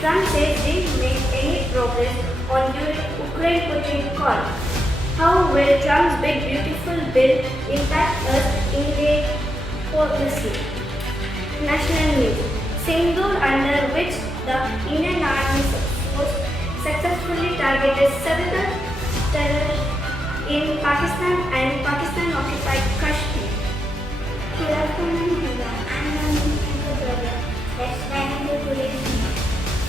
Trump says didn't make any progress on Ukraine-Putin call. How will Trump's big beautiful bill impact us in the policy? National news. Sindoor, under which the Indian Army force successfully targeted several terrorists in Pakistan and Pakistan-occupied Kashmir. Good afternoon, Hira. I am your brother. Let's dive into today's news.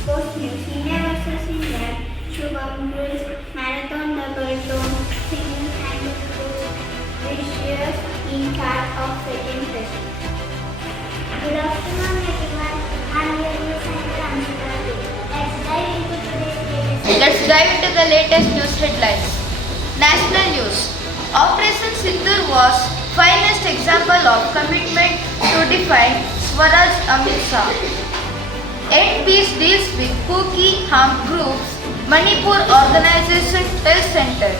Sports news. India versus England. Shubham Gill's marathon double tone singing and vicious in charge of second test. Good afternoon, everyone. I am your news anchor Amshita. Let's dive into the latest news headlines. National news. Operation Sindoor was finest example of commitment to define Swaraj Amrit Shah. End peace deals with Kuki armed groups. Manipur Organization Test Center.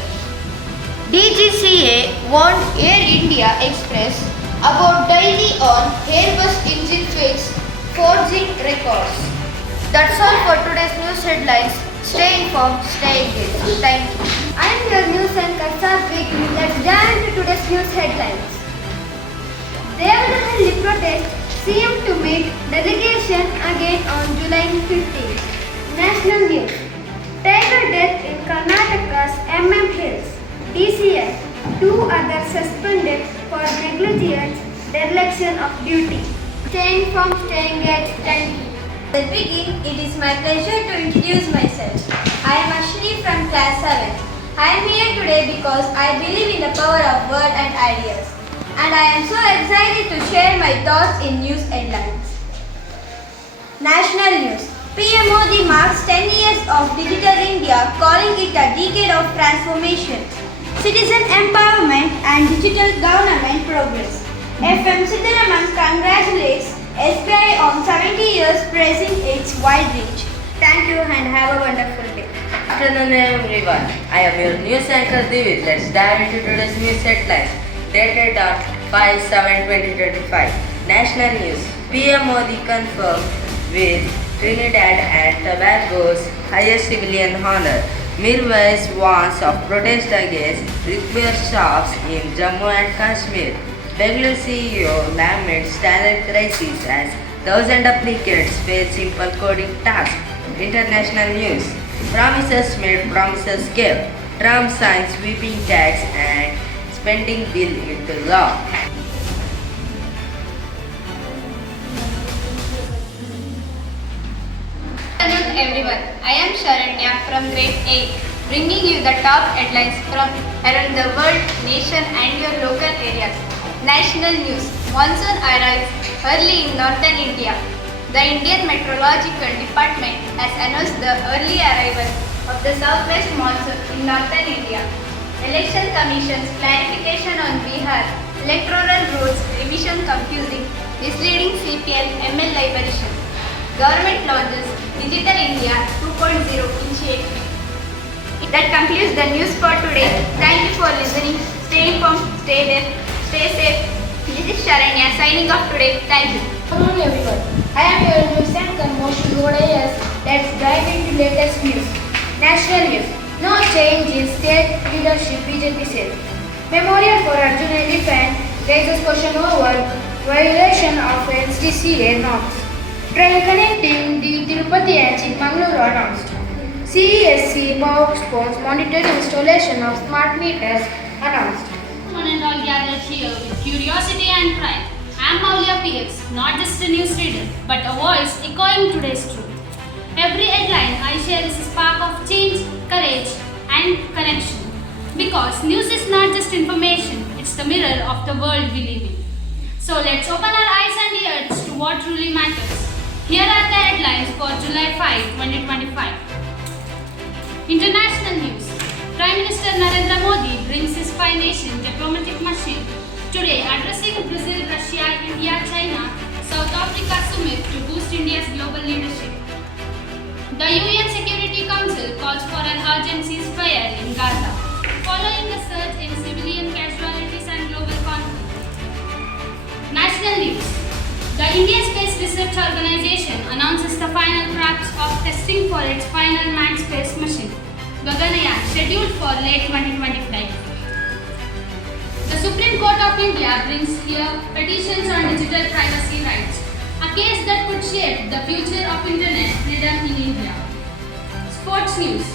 DGCA warned Air India Express about daily on Airbus engine fix, forging records. That's all for today's news headlines. Stay informed, stay engaged. Thank you. I am your news anchor Satvik. Let's dive into today's news headlines. Devadahalli protest CM to meet delegation again on July 15. National news. Tiger death in Karnataka's MM Hills. TCS. 2 others suspended for negligent dereliction of duty. Staying from staying at 10. To begin, it is my pleasure to introduce myself. I am Ashni from class 7th. I am here today because I believe in the power of word and ideas. And I am so excited to share my thoughts in news headlines. National news. PM Modi marks 10 years of Digital India, calling it a decade of transformation, citizen empowerment and digital government progress. FM Siddharaman congratulates SBI on 70 years, praising its wide reach. Thank you and have a wonderful day. Good afternoon everyone. I am your news anchor Divit. Let's dive into today's news headlines. Dated on 5/7/2025. National news. PM Modi confirmed with Trinidad and Tobago's highest civilian honor. Mirwais warns of protest against repair shops in Jammu and Kashmir. Bangalore CEO laments talent crisis as thousand applicants face simple coding task. International news. Promises made, promises kept. Trump signs sweeping tax and spending bill into law. Good afternoon everyone. I am Sharanya from grade 8, bringing you the top headlines from around the world, nation and your local areas. National news. Monsoon arrives early in northern India. The Indian Meteorological Department has announced the early arrival of the southwest monsoon in northern India. Election Commission's clarification on Bihar electoral rules revision confusing, misleading CPL ML liberation. Government launches Digital India 2.0 initiative. That concludes the news for today. Thank you for listening. Stay informed, stay there, stay safe. This is Sharanya signing off today. Thank you. Good morning everyone. I am your news anchor Moshi Godayas. Let's dive into latest news. National news. No change in state leadership, BJP says. Memorial for Arjun Elephant raises question over violation of NCCA norms. Train connecting the Tirupati and Chikmagaluru announced. CESC postpones monitoring installation of smart meters announced. One and all gathered here with curiosity and pride. I am Maulia PX, not just a news reader, but a voice echoing today's truth. Every headline I share is a spark of change, courage, and connection. Because news is not just information, it's the mirror of the world we live in. So let's open our eyes and ears to what truly matters. Here are the headlines for July 5, 2025. International news. Prime Minister Narendra Modi brings his five-nation diplomatic machine today, addressing Brazil, Russia, India, China, South Africa summit to boost India's global leadership. The UN Security Council calls for an urgent ceasefire in Gaza, following the surge in civilian casualties and global conflict. National news. The Indian Space Research Organization announces the final cracks of test testing for its final manned space mission, Gaganyaan, scheduled for late 2025. The Supreme Court of India brings here petitions on digital privacy rights, a case that could shape the future of internet freedom in India. Sports news.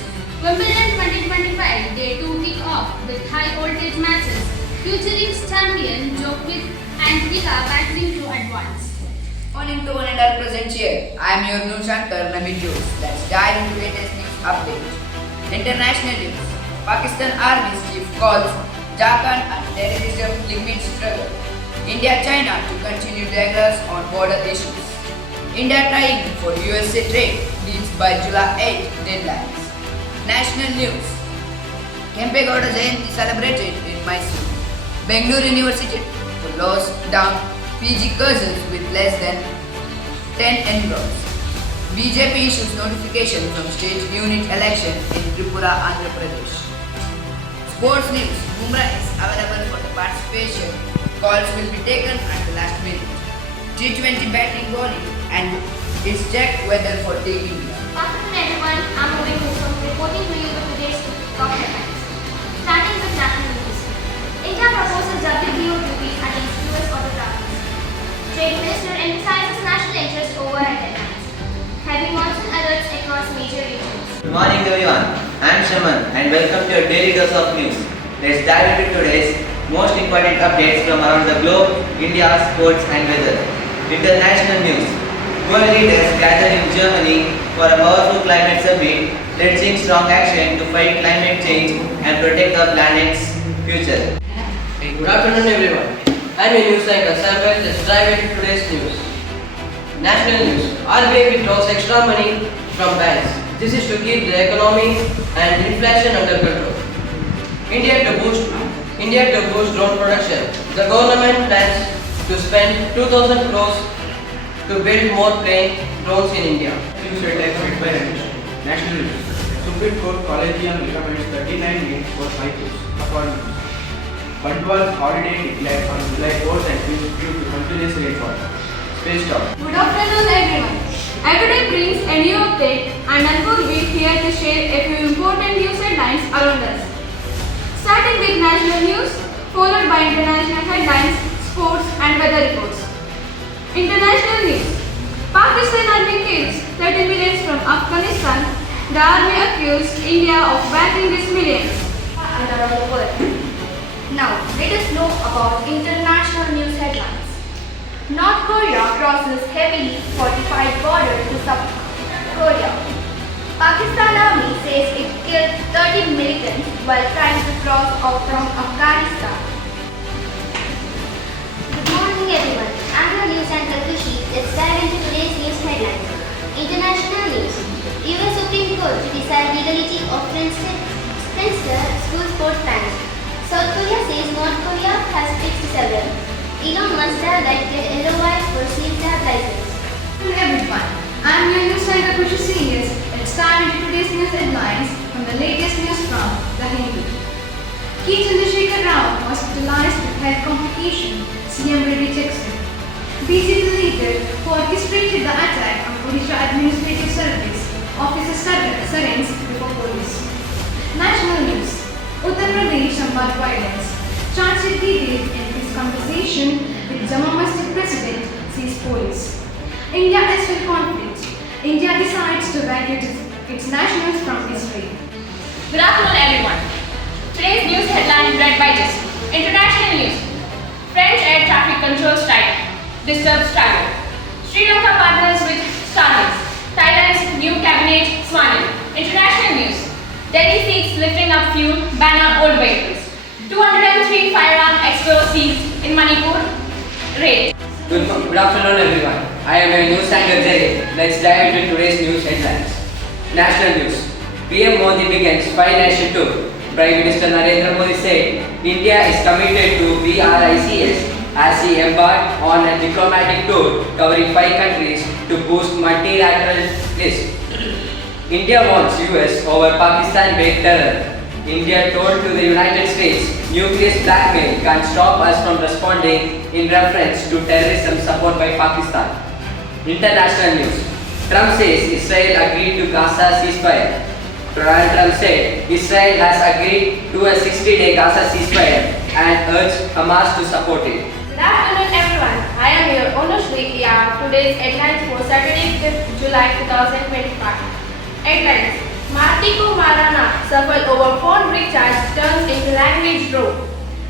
Wimbledon 2025 Day 2 kick off with high voltage matches featuring champion Djokovic and Iga battling to advance. Morning to one and all present here. I am your news anchor Namit Jose. Let's dive into latest news update. International news. Pakistan Army chief calls Jharkhand and terrorism limit struggle. India-China to continue dialogues on border issues. India trying for USA trade deals by July 8 deadlines. National news. Kempegowda Jayanti celebrated in Mysore. Bangalore University to close down PG courses with less than 10 enrolls. BJP issues notification from state unit election in Tripura, Andhra Pradesh. Sports news. Bumrah is available for the participation. Calls will be taken at the last minute. T20 batting bowling and it's checked weather for Team India. Afternoon everyone, I'm Moving Husam reporting to you with today's top headlines. Starting with national news. India proposes WTO duties against US auto drivers. Trade Minister emphasizes national interest over headlines. Heavy monsoon alerts across major regions. Good morning everyone, I am Shaman and welcome to your daily dose of news. Let's dive into today's most important updates from around the globe, India, sports and weather. International news. World leaders gather in Germany for a powerful climate summit pledging strong action to fight climate change and protect the planet's future. Good afternoon everyone. I am your news anchor Samuel. Let's dive into today's news. National news. RBI withdraws extra money from banks. This is to keep the economy and inflation under control. India to boost drone production. The government plans to spend 2,000 crores to build more plane drones in India. News headlines read by Ramesh. National news. Supreme Court Collegium recommends 39 names for 5 posts. Appointments. Bandwal's holiday declared on July 4th and 5th due to continuous rainfall. Space talk. Good afternoon everyone. Everyday brings a new update and Anpur will be here to share a few important news headlines around us. Starting with national news, followed by international headlines, sports and weather reports. International news. Pakistan Army kills 30 millions from Afghanistan. The army accused India of banking these millions. And around the world. Now, let us know about international news headlines. North Korea crosses heavily fortified border to South Korea. Pakistan Army says it killed 30 militants while trying to cross out from Afghanistan. Good morning everyone. I'm your news anchor Kushi. Let's dive into today's news headlines. International news. US Supreme Court to decide legality of Friendster school sports bans. South Korea says North Korea has fixed several. Elon Musk like get LOI for SIM tab license. Hello everyone, I am your news anchor Kushi Seniors. Let's dive into today's news headlines from the latest news from The Hindu. K. Chandrasekhar Rao hospitalized with health complication, CM Reddy checks in. BJP leader who orchestrated the attack on Odisha Administrative Service officer surrenders before police. National news. Uttar Pradesh Samvad violence. Charged details in his conversation with Jama Masjid President sees police. India-Israel conflict. India decides to evacuate its nationals from Israel. Good afternoon everyone. Today's news headline read by Jesse. International news. French air traffic control strike disturbs travel. Sri Lanka partners with Starlink. Thailand's new cabinet sworn in. International news. Delhi seeks lifting up fuel ban on old vehicles. 203 firearm explosives seized in Manipur. Raid. Good afternoon everyone. I am your news anchor Jay. Let's dive into today's news headlines. National news. PM Modi begins 5-nation tour. Prime Minister Narendra Modi said India is committed to BRICS as he embarked on a diplomatic tour covering 5 countries to boost multilateralism. India wants US over Pakistan-based terror. India told to the United States nuclear blackmail can stop us from responding in reference to terrorism support by Pakistan. International news. Trump says Israel agreed to Gaza ceasefire. Donald Trump said Israel has agreed to a 60-day Gaza ceasefire and urged Hamas to support it. Good afternoon, everyone. I am your Onushri Iya. Today's headlines for Saturday, 5th July 2025. Headlines: Martiku Marana suffered over phone recharge turns into language row.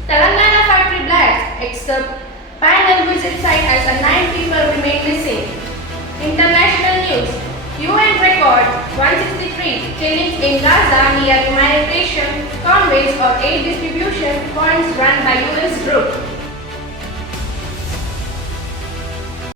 Telangana factory blasts except panel visit site as 9 people remain missing. International news: UN record 163 killings in Gaza near humanitarian convoys or aid distribution funds run by US group.